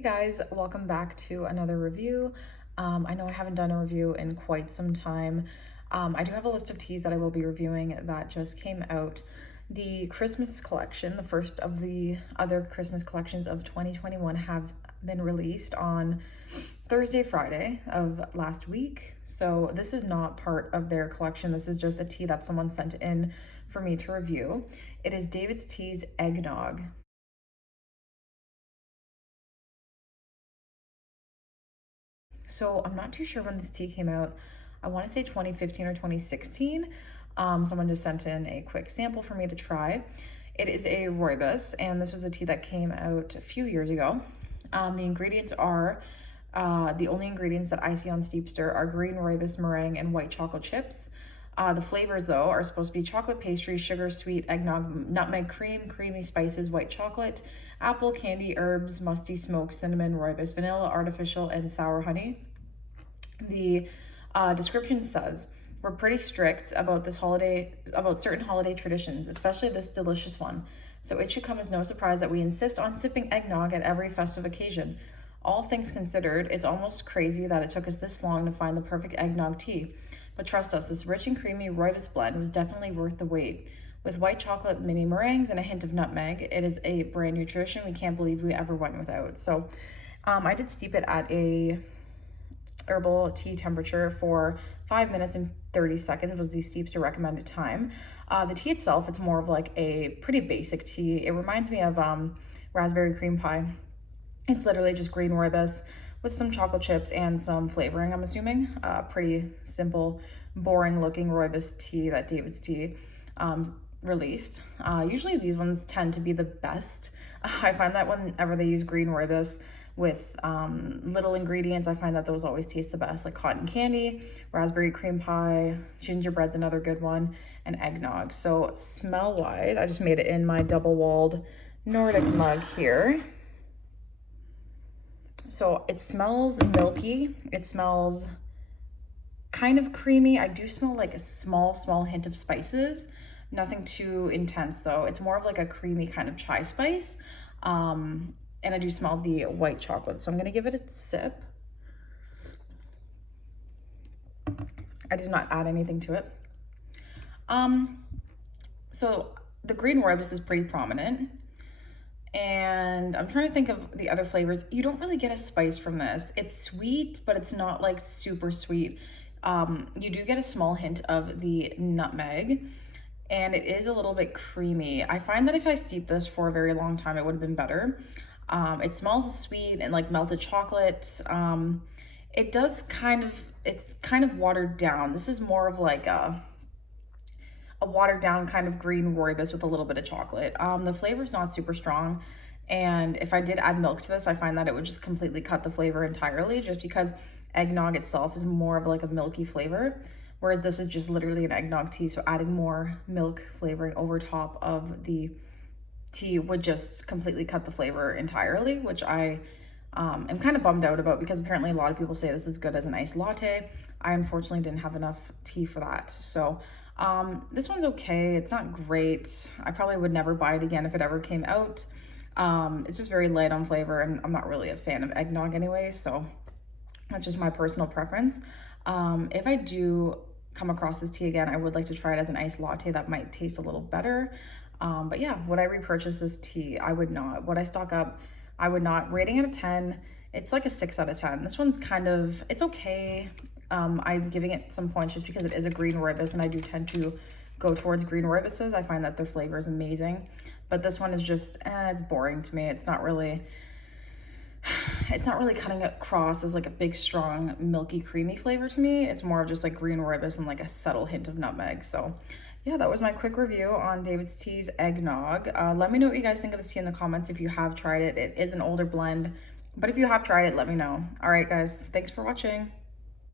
Hey guys, welcome back to another review. I know I haven't done a review in quite some time. I do have a list of teas that I will be reviewing that just came out. The Christmas collection, the first of the other Christmas collections of 2021 have been released on Thursday, Friday of last week. So this is not part of their collection. This is just a tea that someone sent in for me to review. It is David's Tea's Eggnog. So I'm not too sure when this tea came out. I want to say 2015 or 2016. Someone just sent in a quick sample for me to try. It is a rooibos, and this was a tea that came out a few years ago. The ingredients are, the only ingredients that I see on Steepster are green rooibos meringue and white chocolate chips. The flavors, though, are supposed to be chocolate pastry, sugar, sweet, eggnog, nutmeg cream, creamy spices, white chocolate, apple, candy, herbs, musty smoke, cinnamon, rooibos, vanilla, artificial, and sour honey. The description says, we're pretty strict about this holiday, about certain holiday traditions, especially this delicious one. So it should come as no surprise that we insist on sipping eggnog at every festive occasion. All things considered, it's almost crazy that it took us this long to find the perfect eggnog tea. But trust us, this rich and creamy rooibos blend was definitely worth the wait. With white chocolate mini meringues and a hint of nutmeg, it is a brand new tradition we can't believe we ever went without. So I did steep it at a herbal tea temperature for 5 minutes and 30 seconds was the Steepster recommended time. The tea itself, it's more of like a pretty basic tea. It reminds me of raspberry cream pie. It's literally just green rooibos with some chocolate chips and some flavoring, I'm assuming. Pretty simple, boring looking rooibos tea that David's Tea released. Usually these ones tend to be the best. I find that whenever they use green rooibos with little ingredients, I find that those always taste the best, like cotton candy, raspberry cream pie, gingerbread's another good one, and eggnog. So smell-wise, I just made it in my double-walled Nordic mug here. So it smells milky. It smells kind of creamy. I do smell like a small hint of spices. Nothing too intense though. It's more of like a creamy kind of chai spice. And I do smell the white chocolate. So I'm gonna give it a sip. I did not add anything to it. So the green rooibos is pretty prominent. And I'm trying to think of the other flavors. You don't really get a spice from this. It's sweet, but it's not like super sweet. You do get a small hint of the nutmeg, and it is a little bit creamy. I find that if I steep this for a very long time, it would have been better. It smells sweet and like melted chocolate. It does it's kind of watered down. This is more of like a watered down kind of green rooibos with a little bit of chocolate. The flavor is not super strong. And if I did add milk to this, I find that it would just completely cut the flavor entirely, just because eggnog itself is more of like a milky flavor. Whereas this is just literally an eggnog tea. So adding more milk flavoring over top of the tea would just completely cut the flavor entirely, which I am kind of bummed out about, because apparently a lot of people say this is good as an iced latte. I unfortunately didn't have enough tea for that. So this one's okay. It's not great. I probably would never buy it again if it ever came out. It's just very light on flavor, and I'm not really a fan of eggnog anyway, so that's just my personal preference. If I do come across this tea again, I would like to try it as an iced latte. That might taste a little better. But yeah, would I repurchase this tea? I would not. Would I stock up? I would not. Rating out of 10, it's like a 6 out of 10. This one's kind of, it's okay. I'm giving it some points just because it is a green rooibos, and I do tend to go towards green rooiboses. I find that their flavor is amazing, but this one is just, it's boring to me. It's not really cutting across as like a big, strong, milky, creamy flavor to me. It's more of just like green rooibos and like a subtle hint of nutmeg. So yeah, that was my quick review on David's Tea's Eggnog. Let me know what you guys think of this tea in the comments if you have tried it. It is an older blend, but if you have tried it, let me know. All right, guys, thanks for watching.